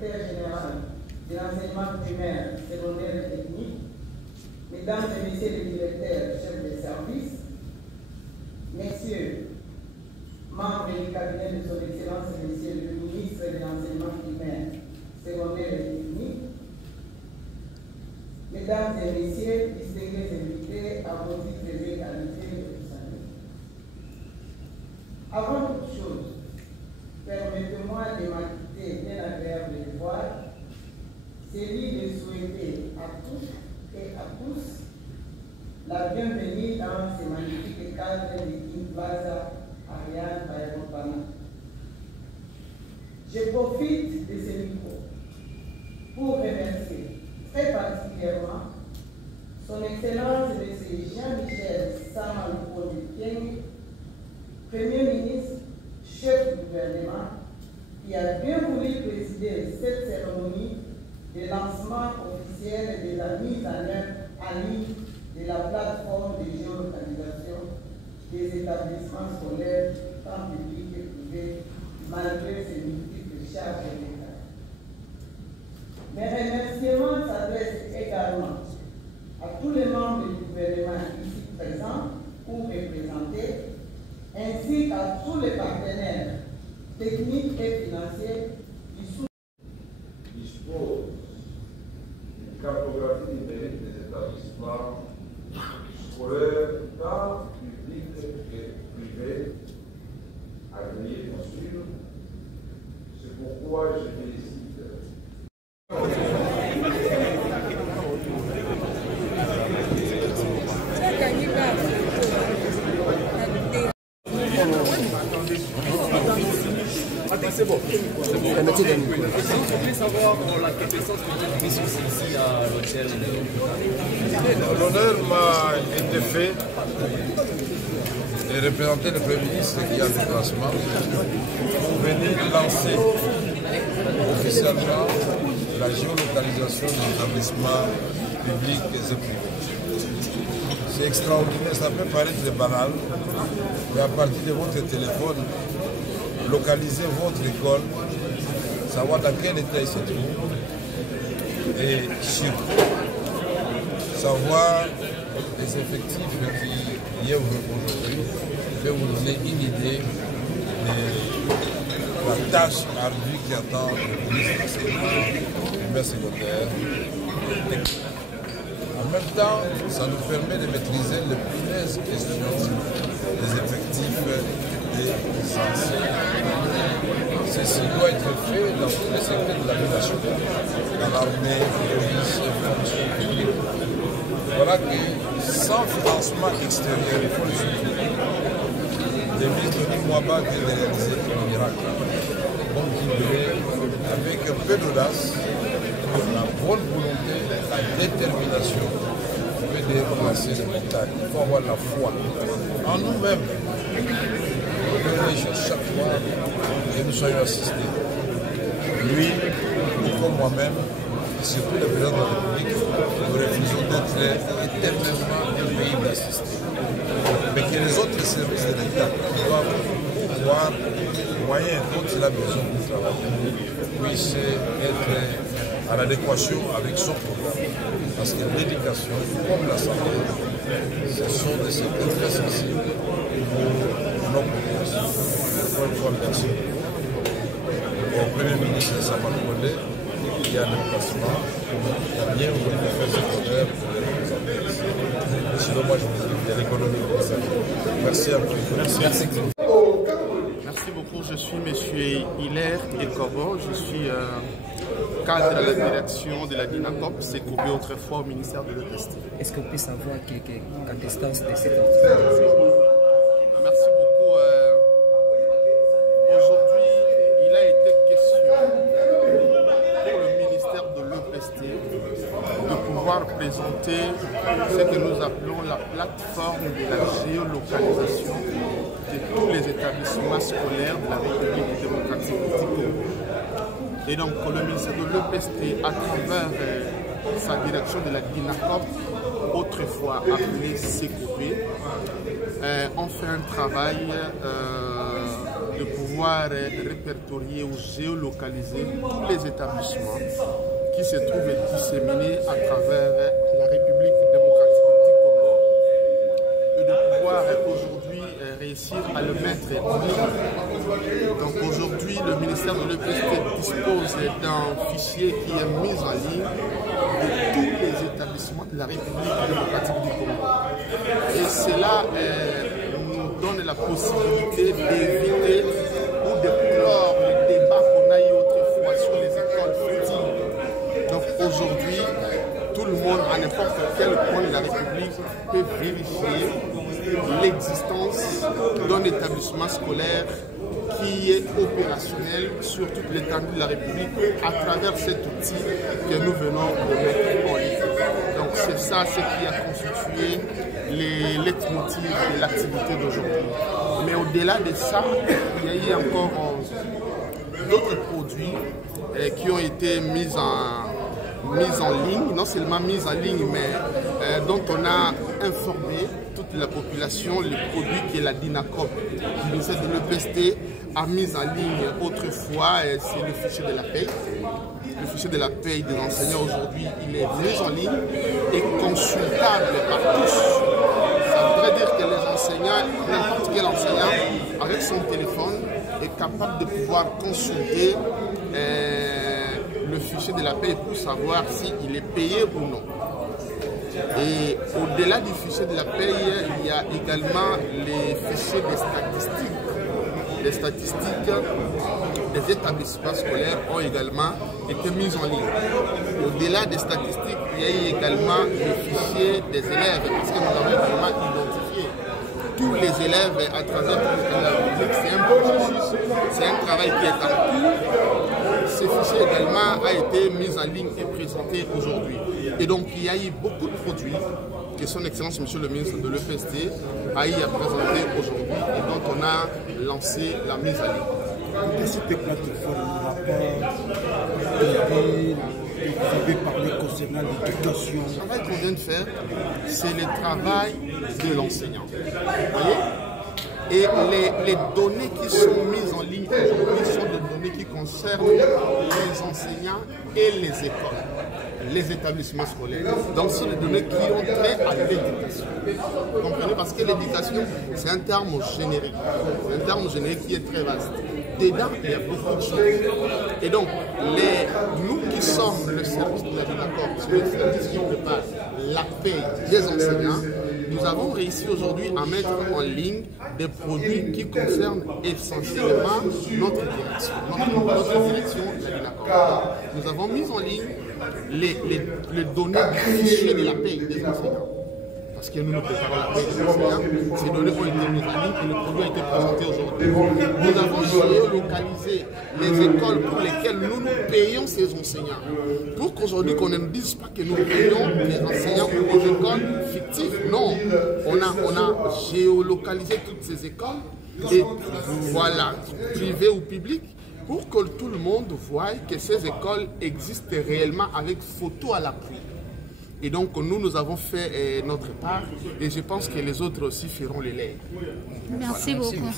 secrétaire général de l'enseignement primaire, secondaire et technique, mesdames et messieurs les directeurs, chefs de service, messieurs, membres du cabinet de son Excellence, monsieur le ministre de l'enseignement primaire, secondaire et technique, mesdames et messieurs, distingués invités à vos titres et qualités de salut. Avant toute chose, permettez-moi de m'acquitter d'un agréable devoir, celui de souhaiter à tous et à tous la bienvenue dans ce magnifique cadre de King Plaza Ariane Bayeropana. Je profite de ce micro pour remercier très particulièrement son Excellence M. Jean-Michel Sama Lukonde, Premier ministre, chef du gouvernement, qui a bien voulu présider cette cérémonie de lancement officiel de la mise en ligne de la plateforme de géolocalisation des établissements scolaires, tant publics que privés, malgré ces multiples charges de l'État. Mes remerciements s'adressent également à tous les membres du gouvernement ici présents ou représentés, ainsi qu'à tous les partenaires techniques et financiers qui disposent d'une cartographie numérique des établissements scolaires, tant publics que privés, agréés bien sûr. C'est pourquoi je félicite. C'est bon. Je voulais savoir la quintessence de votre mission ici à l'hôtel. L'honneur m'a été fait de représenter le Premier ministre qui a le déplacement pour venir lancer officiellement la géolocalisation des établissements publics et privés. C'est extraordinaire, ça peut paraître banal, mais à partir de votre téléphone, localiser votre école, savoir dans quel état il se trouve, et surtout savoir les effectifs qui y a aujourd'hui, peut vous donner une idée de la tâche ardue qui attend le ministre de l'enseignement primaire secondaire. En même temps, ça nous permet de maîtriser les premières questions des effectifs des enseignants. Ceci doit être fait dans tous les secteurs de la vie nationale, dans l'armée, la police, fonction publique. Voilà que sans financement extérieur, il faut le soutenir. Le ministre Denis Mwaba vient de réaliser un miracle. Donc il devait, avec un peu d'audace, la bonne volonté, la détermination, peut déplacer les montagnes. Il faut avoir la foi en nous-mêmes. Chaque fois que nous soyons assistés, lui, comme moi-même, et surtout le président de la République, nous refusons d'être éternellement un pays d'assister. Mais que les autres services de l'État doivent pouvoir, moyens dont il a besoin pour travailler, puissent être à l'adéquation avec son programme. Parce que l'éducation, comme la santé, ce sont des secteurs très sensibles pour nos populations. Une fois, merci au Premier ministre de Samalouane qui a un déplacement, qui a bien voulu faire ce projet pour les représenter. Sinon, moi, je vous dis de l'économie. Merci à vous. Merci beaucoup. Je suis M. Hilaire Ekobo. Je suis cadre de la direction de la DINACOP, c'est coupé autrefois au ministère de l'EPST. Est-ce qu'on peut savoir quelques contestances de cette activité? Merci beaucoup. Aujourd'hui, il a été question pour le ministère de l'EPST de pouvoir présenter ce que nous appelons la plateforme de la géolocalisation de tous les établissements scolaires de la République démocratique du Congo. Et donc le ministère de l'EPST, à travers sa direction de la DINACOP, autrefois appelée CECOP, ont fait un travail de pouvoir répertorier ou géolocaliser tous les établissements qui se trouvent disséminés à travers la République démocratique du Congo et de pouvoir aujourd'hui réussir à le mettre en ligne. Donc aujourd'hui, le ministère de l'EPST dispose d'un fichier qui est mis en ligne de tous les établissements de la République démocratique du Congo. Et cela nous donne la possibilité d'éviter ou de clore le débat qu'on a eu autrefois sur les écoles futiles. Donc aujourd'hui, tout le monde, à n'importe quel point de la République, peut vérifier l'existence d'un établissement scolaire qui est opérationnel sur toute l'étendue de la République à travers cet outil que nous venons de mettre en ligne. Donc c'est ça ce qui a constitué les leitmotifs de l'activité d'aujourd'hui. Mais au-delà de ça, il y a eu encore d'autres produits qui ont été mis en ligne, non seulement mis en ligne, mais dont on a informé toute la population, les produits que la DINACOP, du ministère de l'EPST, a mis en ligne autrefois, c'est le fichier de la paye. Le fichier de la paye des enseignants aujourd'hui, il est mis en ligne et consultable par tous. Ça voudrait dire que les enseignants, n'importe quel enseignant, avec son téléphone, est capable de pouvoir consulter le fichier de la paye pour savoir s'il est payé ou non. Et au-delà du fichier de la paye, il y a également les fichiers des statistiques. Les statistiques des établissements scolaires ont également été mises en ligne. Au-delà des statistiques, il y a eu également le fichier des élèves, parce que nous avons également identifié tous les élèves à travers toute la République. C'est un processus, c'est un travail qui est en cours. Ce fichier également a été mis en ligne et présenté aujourd'hui. Et donc il y a eu beaucoup de produits que son Excellence Monsieur le ministre de l'EPST a eu à présenter aujourd'hui et dont on a lancé la mise en ligne. De cette plateforme, on n'a pas vous avez parlé concernant l'éducation. Le travail qu'on vient de faire, c'est le travail de l'enseignant. Vous voyez? Et les données qui sont mises en ligne aujourd'hui sont des données qui concernent les enseignants et les écoles, les établissements scolaires. Donc, ce sont des données qui ont trait à l'éducation. Vous comprenez? Parce que l'éducation, c'est un terme générique. C'est un terme générique qui est très vaste. Dedans, il y a beaucoup de choses. Et donc, nous qui sommes le service de la DINACOP, c'est le service qui prépare la paie des enseignants, nous avons réussi aujourd'hui à mettre en ligne des produits qui concernent essentiellement notre direction, notre direction de la DINACOP. Nous avons mis en ligne les données du fichier de la paie des enseignants. Parce que nous préparons la paie des enseignants, ces données ont été mises en ligne et le produit a été présenté aujourd'hui. Nous avons géolocalisé les écoles pour lesquelles nous payons ces enseignants. Pour qu'aujourd'hui, qu'on ne dise pas que nous payons les enseignants ou les écoles fictives. Non, on a géolocalisé toutes ces écoles, et voilà, privées ou publiques, pour que tout le monde voie que ces écoles existent réellement avec photo à l'appui. Et donc nous avons fait notre part et je pense que les autres aussi feront les leurs. Merci beaucoup.